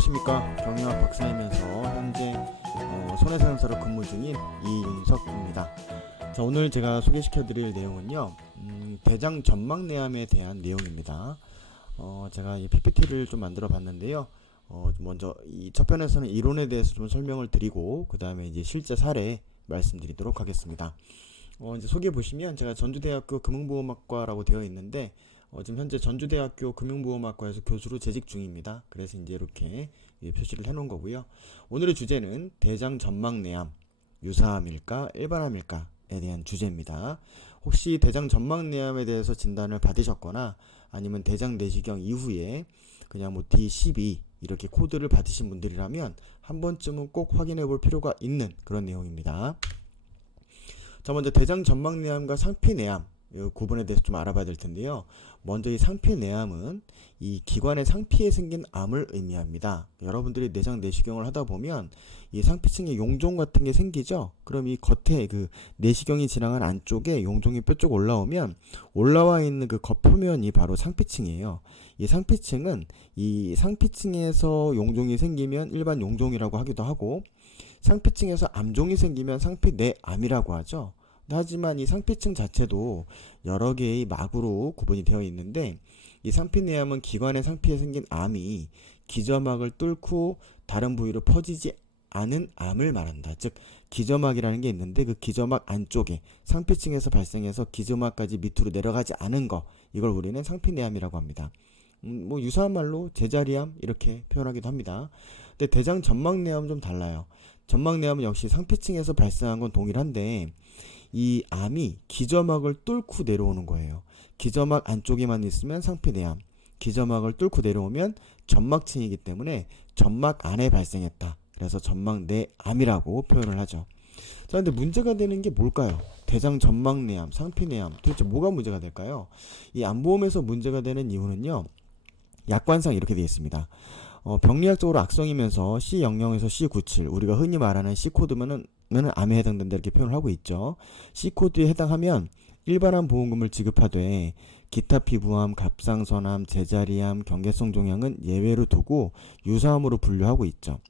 안녕하십니까 경영학 박사이면서 현재 어, 손해상사로 근무 중인 이윤석입니다. 자 오늘 제가 소개시켜드릴 내용은요 음, 대장 전망 내암에 대한 내용입니다. 어, 제가 이 PPT를 좀 만들어 봤는데요. 어, 먼저 이 첫 편에서는 이론에 대해서 좀 설명을 드리고 그 다음에 이제 실제 사례 말씀드리도록 하겠습니다. 어, 이제 소개 보시면 제가 전주대학교 금융보험학과라고 되어 있는데 어, 지금 현재 전주대학교 금융보험학과에서 교수로 재직 중입니다. 그래서 이제 이렇게 예, 표시를 해놓은 거고요. 오늘의 주제는 대장 전망내암 유사암일까 일반암일까에 대한 주제입니다. 혹시 대장 전망내암에 대해서 진단을 받으셨거나 아니면 대장 내시경 이후에 그냥 뭐 D12 이렇게 코드를 받으신 분들이라면 한 번쯤은 꼭 확인해 볼 필요가 있는 그런 내용입니다. 자, 먼저 대장 전망내암과 상피내암 이 구분에 대해서 좀 알아봐야 될 텐데요. 먼저 이 상피 내암은 이 기관의 상피에 생긴 암을 의미합니다. 여러분들이 내장 내시경을 하다 보면 이 상피층에 용종 같은 게 생기죠. 그럼 이 겉에 그 내시경이 지나간 안쪽에 용종이 뾰족 올라오면 올라와 있는 그 겉표면이 바로 상피층이에요. 이 상피층은 이 상피층에서 용종이 생기면 일반 용종이라고 하기도 하고 상피층에서 암종이 생기면 상피 내암이라고 하죠. 하지만 이 상피층 자체도 여러 개의 막으로 구분이 되어 있는데 이 상피내암은 기관의 상피에 생긴 암이 기저막을 뚫고 다른 부위로 퍼지지 않은 암을 말한다. 즉 기저막이라는 게 있는데 그 기저막 안쪽에 상피층에서 발생해서 기저막까지 밑으로 내려가지 않은 거 이걸 우리는 상피내암이라고 합니다. 음, 뭐 유사한 말로 제자리암 이렇게 표현하기도 합니다. 근데 대장 전막내암은 좀 달라요. 전막내암은 역시 상피층에서 발생한 건 동일한데 이 암이 기저막을 뚫고 내려오는 거예요. 기저막 안쪽에만 있으면 상피내암, 기저막을 뚫고 내려오면 점막층이기 때문에 점막 안에 발생했다. 그래서 점막 내암이라고 표현을 하죠. 자, 근데 문제가 되는 게 뭘까요? 대장 점막내암, 상피내암, 도대체 뭐가 문제가 될까요? 이 암보험에서 문제가 되는 이유는요, 약관상 이렇게 되어 있습니다. 어, 병리학적으로 악성이면서 C00에서 C97, 우리가 흔히 말하는 C코드면은 는 암에 해당된다 이렇게 표현을 하고 있죠. C코드에 해당하면 일반암 보험금을 지급하되 기타 피부암, 갑상선암, 제자리암, 경계성 종양은 예외로 두고 유사암으로 분류하고 있죠.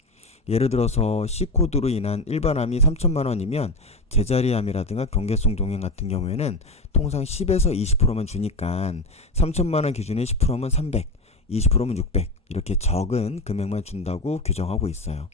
예를 들어서 C코드로 인한 일반암이 3천만 원이면 제자리암이라든가 경계성 종양 같은 경우에는 통상 10에서 20%만 주니까 3천만 원 기준에 10%면 300, 20%면 600 이렇게 적은 금액만 준다고 규정하고 있어요.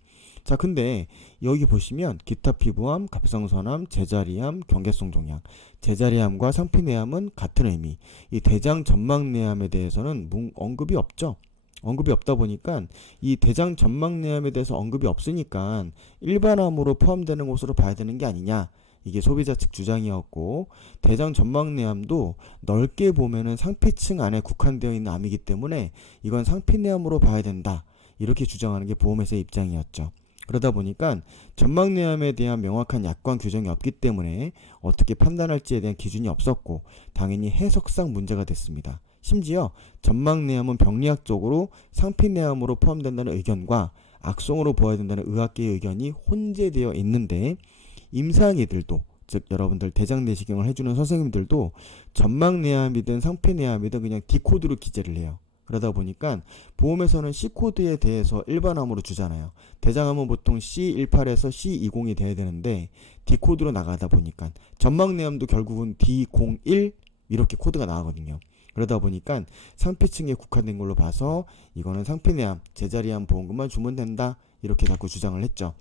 자, 근데 여기 보시면 기타 피부암, 갑상선암, 제자리암, 경계성 종양, 제자리암과 상피내암은 같은 의미. 이 대장 전막내암에 대해서는 언급이 없죠. 언급이 없다 보니까 이 대장 전막내암에 대해서 언급이 없으니까 일반암으로 포함되는 것으로 봐야 되는 게 아니냐. 이게 소비자 측 주장이었고 대장 전막내암도 넓게 보면은 상피층 안에 국한되어 있는 암이기 때문에 이건 상피내암으로 봐야 된다. 이렇게 주장하는 게 보험회사의 입장이었죠. 그러다 보니까 전막내암에 대한 명확한 약관 규정이 없기 때문에 어떻게 판단할지에 대한 기준이 없었고 당연히 해석상 문제가 됐습니다. 심지어 전막내암은 병리학적으로 상피내암으로 포함된다는 의견과 악성으로 보아야 된다는 의학계의 의견이 혼재되어 있는데 임상의들도 즉 여러분들 대장 내시경을 해주는 선생님들도 전막내암이든 상피내암이든 그냥 D코드로 기재를 해요. 그러다 보니까 보험에서는 C코드에 대해서 일반암으로 주잖아요. 대장암은 보통 C18에서 C20이 돼야 되는데 D코드로 나가다 보니까 전막내암도 결국은 D01 이렇게 코드가 나가거든요. 그러다 보니까 상피층에 국한된 걸로 봐서 이거는 상피내암, 제자리암 보험금만 주면 된다 이렇게 자꾸 주장을 했죠.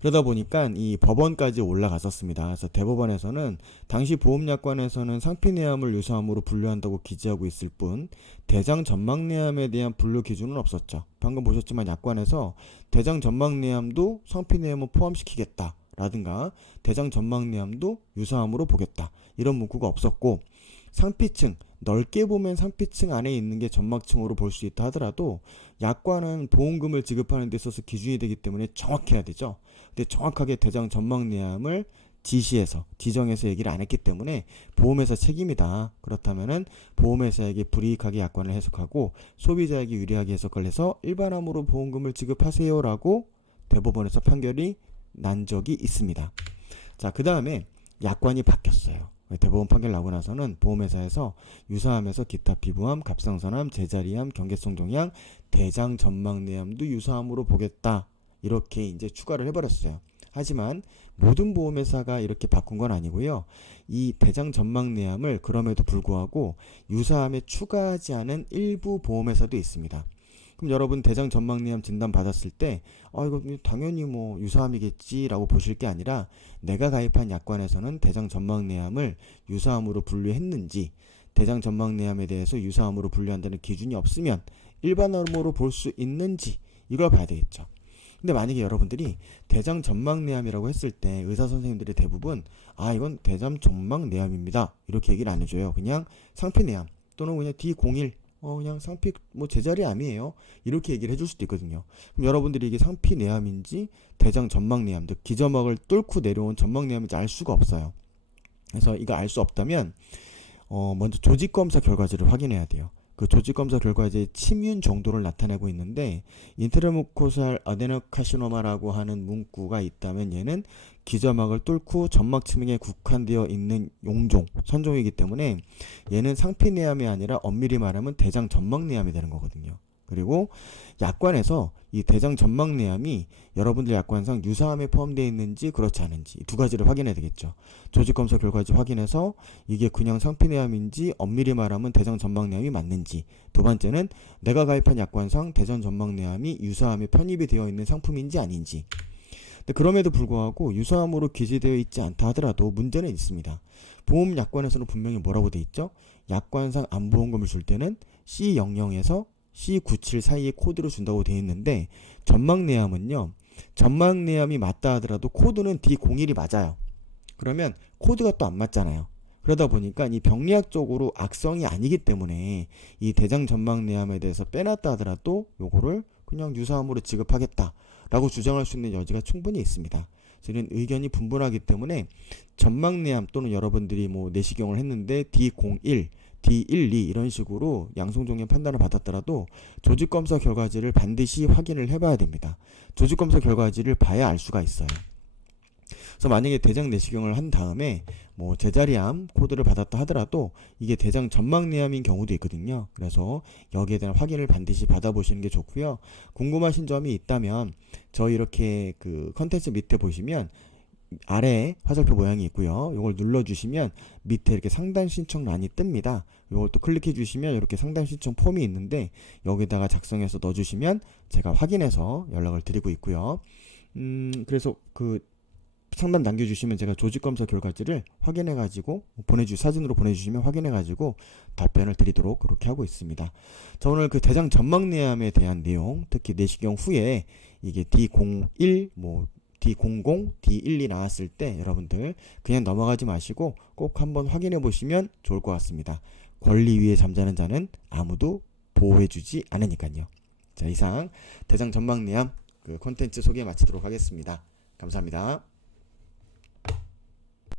그러다 보니까 이 법원까지 올라갔었습니다. 그래서 대법원에서는 당시 보험약관에서는 상피내암을 유사암으로 분류한다고 기재하고 있을 뿐 대장 전막내암에 대한 분류 기준은 없었죠. 방금 보셨지만 약관에서 대장 전막내암도 상피내암을 포함시키겠다. 라든가 대장 전막내암도 유사암으로 보겠다. 이런 문구가 없었고 상피층 넓게 보면 상피층 안에 있는 게 점막층으로 볼 수 있다 하더라도 약관은 보험금을 지급하는 데 있어서 기준이 되기 때문에 정확해야 되죠. 근데 정확하게 대장 전막내암을 지시해서 지정해서 얘기를 안 했기 때문에 보험회사 책임이다. 그렇다면은 보험회사에게 불이익하게 약관을 해석하고 소비자에게 유리하게 해석을 해서 일반암으로 보험금을 지급하세요라고 대법원에서 판결이 난 적이 있습니다. 자, 그 다음에 약관이 바뀌었어요. 대법원 판결 나고 나서는 보험회사에서 유사암에서 기타 피부암, 갑상선암, 제자리암, 경계성 종양, 대장 전막내암도 유사암으로 보겠다. 이렇게 이제 추가를 해버렸어요. 하지만 모든 보험회사가 이렇게 바꾼 건 아니고요. 이 대장 전막내암을 그럼에도 불구하고 유사암에 추가하지 않은 일부 보험회사도 있습니다. 그럼 여러분 대장 전막내암 진단 받았을 때, 아 이거 당연히 뭐 유사암이겠지라고 보실 게 아니라 내가 가입한 약관에서는 대장 전막내암을 유사암으로 분류했는지, 대장 전막내암에 대해서 유사암으로 분류한다는 기준이 없으면 일반암으로 볼 수 있는지 이걸 봐야 되겠죠. 근데 만약에 여러분들이 대장 전막내암이라고 했을 때 의사 선생님들이 대부분 아 이건 대장 전막내암입니다 이렇게 얘기를 안 해줘요. 그냥 상피내암 또는 그냥 D01 어 그냥 상피 뭐 제자리암이에요 이렇게 얘기를 해줄 수도 있거든요. 그럼 여러분들이 이게 상피내암인지 대장 전막내암 즉 기저막을 뚫고 내려온 전막내암인지 알 수가 없어요. 그래서 이거 알 수 없다면 어 먼저 조직 검사 결과지를 확인해야 돼요. 그 조직 검사 결과에 침윤 정도를 나타내고 있는데 인트라무코살 아데노카시노마라고 하는 문구가 있다면 얘는 기저막을 뚫고 점막 치명에 국한되어 있는 용종 선종이기 때문에 얘는 상피내암이 아니라 엄밀히 말하면 대장 전막내암이 되는 거거든요. 그리고 약관에서 이 대장 전막내암이 여러분들 약관상 유사암에 포함되어 있는지 그렇지 않은지 두 가지를 확인해야 되겠죠. 조직 검사 결과지 확인해서 이게 그냥 상피내암인지 엄밀히 말하면 대장 전막내암이 맞는지 두 번째는 내가 가입한 약관상 대장 전막내암이 유사암에 편입이 되어 있는 상품인지 아닌지 그럼에도 불구하고 유사암으로 기재되어 있지 않다 하더라도 문제는 있습니다. 보험 약관에서는 분명히 뭐라고 돼 있죠? 약관상 안보험금을 줄 때는 C00에서 C97 사이에 코드를 준다고 되어 있는데 전막내암은요. 전막내암이 맞다 하더라도 코드는 D01이 맞아요. 그러면 코드가 또 안 맞잖아요. 그러다 보니까 이 병리학적으로 악성이 아니기 때문에 이 대장 전막내암에 대해서 빼놨다 하더라도 요거를 그냥 유사암으로 지급하겠다라고 주장할 수 있는 여지가 충분히 있습니다. 저는 의견이 분분하기 때문에 전막내암 또는 여러분들이 뭐 내시경을 했는데 D01 D1, 2 이런 식으로 양성종의 판단을 받았더라도 조직검사 결과지를 반드시 확인을 해봐야 됩니다. 조직검사 결과지를 봐야 알 수가 있어요. 그래서 만약에 대장 내시경을 한 다음에 뭐 제자리암 코드를 받았다 하더라도 이게 대장 전막내암인 경우도 있거든요. 그래서 여기에 대한 확인을 반드시 받아보시는 게 좋고요. 궁금하신 점이 있다면 저희 이렇게 그 컨텐츠 밑에 보시면 아래에 화살표 모양이 있고요. 이걸 눌러주시면 밑에 이렇게 상담 신청란이 뜹니다. 이걸 또 클릭해 주시면 이렇게 상담 신청 폼이 있는데 여기다가 작성해서 넣어주시면 제가 확인해서 연락을 드리고 있고요. 음, 그래서 그 상담 남겨주시면 제가 조직 검사 결과지를 확인해 가지고 보내주 사진으로 보내주시면 확인해 가지고 답변을 드리도록 그렇게 하고 있습니다. 자 오늘 그 대장 전막내암에 대한 내용, 특히 내시경 후에 이게 D01 뭐 D00, D12 나왔을 때 여러분들 그냥 넘어가지 마시고 꼭 한번 확인해 보시면 좋을 것 같습니다. 권리 위에 잠자는 자는 아무도 보호해주지 않으니까요. 자 이상 대장 전막내암 그 콘텐츠 소개 마치도록 하겠습니다. 감사합니다.